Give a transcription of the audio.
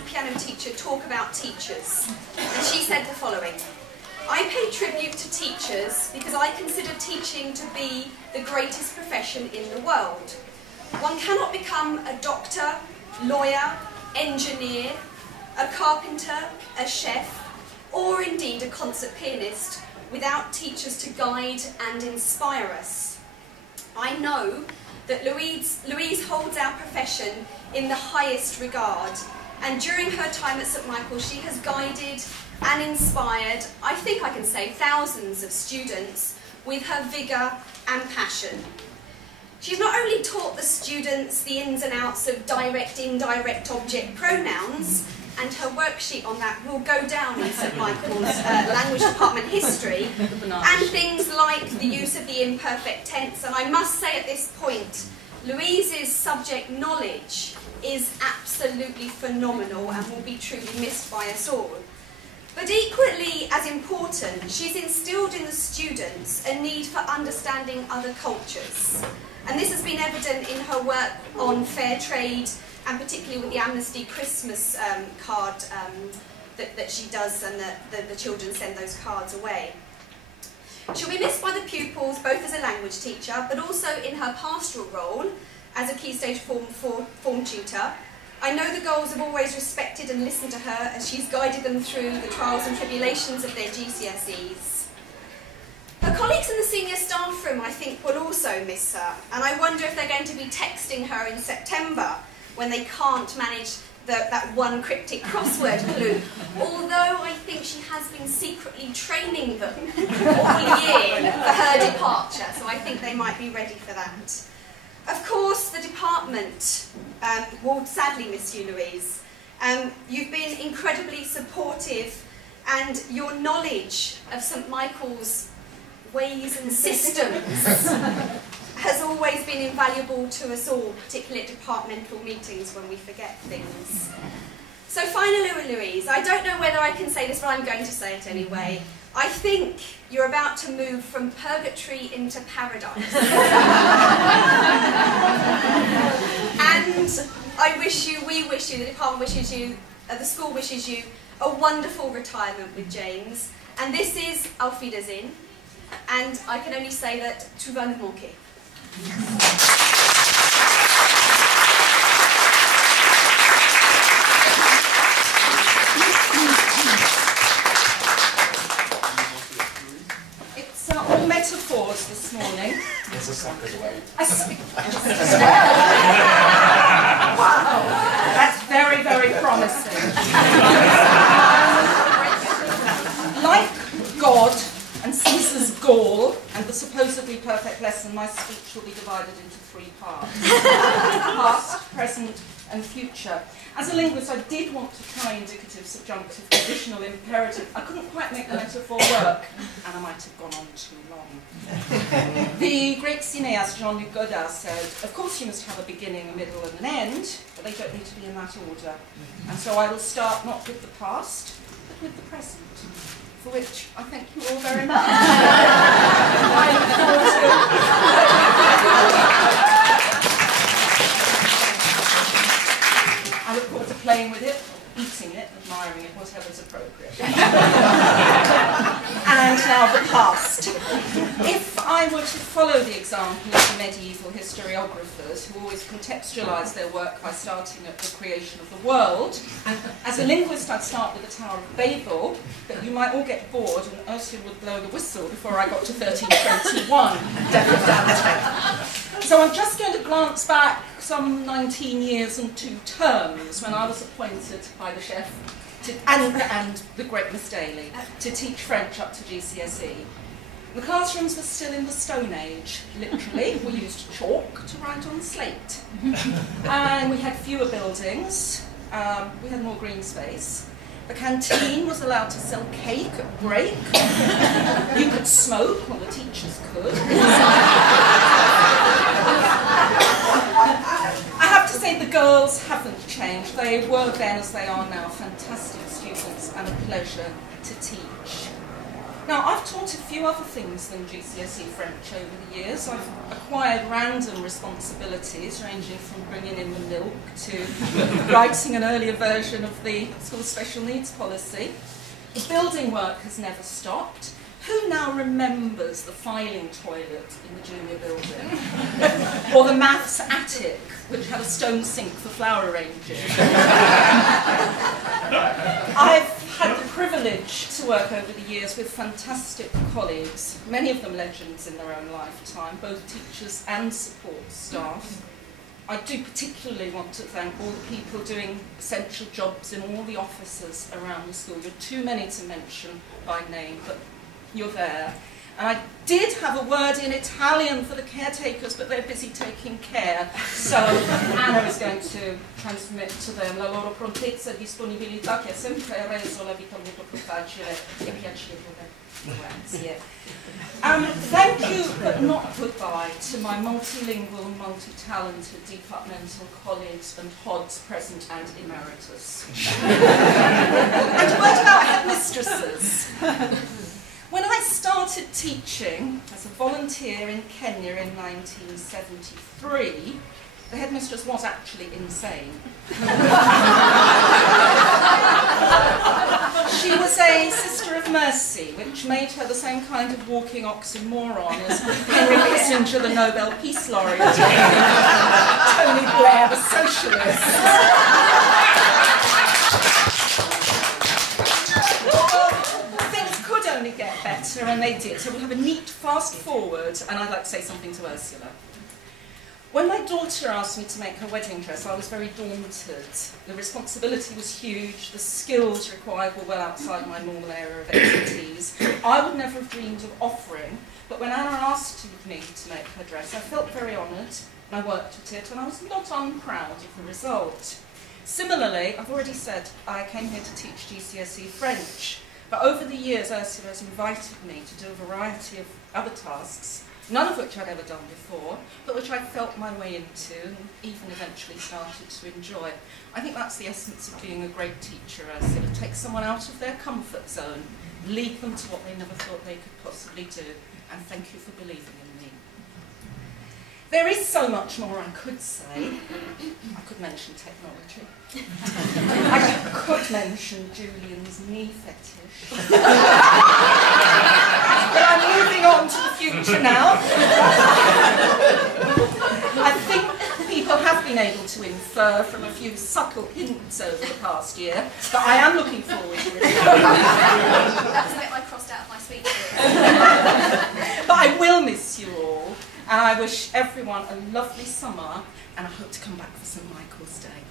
renowned piano teacher talk about teachers, and she said the following: "I pay tribute to teachers because I consider teaching to be the greatest profession in the world. One cannot become a doctor, lawyer, engineer, a carpenter, a chef, or indeed a concert pianist without teachers to guide and inspire us. I know that Louise holds our profession in the highest regard, and during her time at St Michael's she has guided and inspired, I think I can say, thousands of students with her vigour and passion. She's not only taught the students the ins and outs of direct, indirect object pronouns, and her worksheet on that will go down in St Michael's language department history, and things like the use of the imperfect tense. And I must say at this point, Louise's subject knowledge is absolutely phenomenal and will be truly missed by us all. But equally as important, she's instilled in the students a need for understanding other cultures. And this has been evident in her work on fair trade, and particularly with the Amnesty Christmas card that she does, and the children send those cards away. She'll be missed by the pupils, both as a language teacher, but also in her pastoral role as a Key Stage form tutor. I know the girls have always respected and listened to her as she's guided them through the trials and tribulations of their GCSEs. Her colleagues in the senior staff room, I think, will also miss her, and I wonder if they're going to be texting her in September when they can't manage that one cryptic crossword clue, although I think she has been secretly training them all year for her departure, so I think they might be ready for that. Of course, the department will sadly miss you, Louise. You've been incredibly supportive, and your knowledge of St Michael's ways and systems has always been invaluable to us all, particularly at departmental meetings when we forget things. So finally, Louise, I don't know whether I can say this, but I'm going to say it anyway. I think you're about to move from purgatory into paradise. And I wish you, we wish you, the department wishes you, the school wishes you a wonderful retirement with James. And this is Auf Wiedersehen. And I can only say that tu vas nous manquer. It's all metaphors this morning. There's a sock as well. Wow, that's very, very promising. Like God and Caesar's Gaul and the supposedly perfect lesson, my speech will be divided into 3 parts. Past, present and future. As a linguist, I did want to try indicative, subjunctive, conditional, imperative. I couldn't quite make the metaphor work, and I might have gone on too long. The great cineast Jean-Luc Godard said, of course you must have a beginning, a middle and an end, but they don't need to be in that order. And so I will start not with the past, but with the present, for which I thank you all very much. I look forward to playing with it, eating it, admiring it, whatever's appropriate. And now the past. If I were to follow the example of the medieval historiographers who always contextualise their work by starting at the creation of the world, as a linguist I'd start with the Tower of Babel, but you might all get bored and Ursula would blow the whistle before I got to 1321, Death of Dante. So I'm just going to glance back some 19 years and 2 terms when I was appointed by the chef and the great Miss Daly to teach French up to GCSE. The classrooms were still in the Stone Age, literally. We used chalk to write on slate. And we had fewer buildings, we had more green space. The canteen was allowed to sell cake at break. You could smoke, well the teachers could. I have to say the girls haven't changed. They were then as they are now, fantastic students and a pleasure to teach. Now, I've taught a few other things than GCSE French over the years. I've acquired random responsibilities, ranging from bringing in the milk to writing an earlier version of the school special needs policy. The building work has never stopped. Who now remembers the filing toilet in the junior building? Or the maths attic, which had a stone sink for flower arranging? I've had the privilege to work over the years with fantastic colleagues, many of them legends in their own lifetime, both teachers and support staff. I do particularly want to thank all the people doing essential jobs in all the offices around the school. You're too many to mention by name, but you're there. And I did have a word in Italian for the caretakers, but they're busy taking care. So Anna is going to transmit to them la loro prontezza e disponibilità che ha sempre reso la vita molto più facile e piacevole. Grazie. Thank you, but not goodbye, to my multilingual, multi-talented departmental colleagues and HODs present and emeritus. And a word about headmistresses. When I started teaching as a volunteer in Kenya in 1973, the headmistress was actually insane. She was a Sister of Mercy, which made her the same kind of walking oxymoron as Henry Kissinger, the Nobel Peace Laureate, Tony Blair, the socialist. Only get better, and they did. So we'll have a neat fast forward, and I'd like to say something to Ursula. When my daughter asked me to make her wedding dress, I was very daunted. The responsibility was huge, the skills required were well outside my normal area of expertise. I would never have dreamed of offering, but when Anna asked me to make her dress, I felt very honoured, and I worked at it, and I was not unproud of the result. Similarly, I've already said I came here to teach GCSE French. But over the years, Ursula has invited me to do a variety of other tasks, none of which I'd ever done before, but which I felt my way into and even eventually started to enjoy. I think that's the essence of being a great teacher, Ursula. Take someone out of their comfort zone, lead them to what they never thought they could possibly do, and thank you for believing in me. There is so much more I could say. I could mention technology. I could mention Julian's knee fetish. But I'm moving on to the future now. I think people have been able to infer from a few subtle hints over the past year that I am looking forward to it. That was a bit I crossed out of my speech. But I will miss you all, and I wish everyone a lovely summer, and I hope to come back for St. Michael's Day.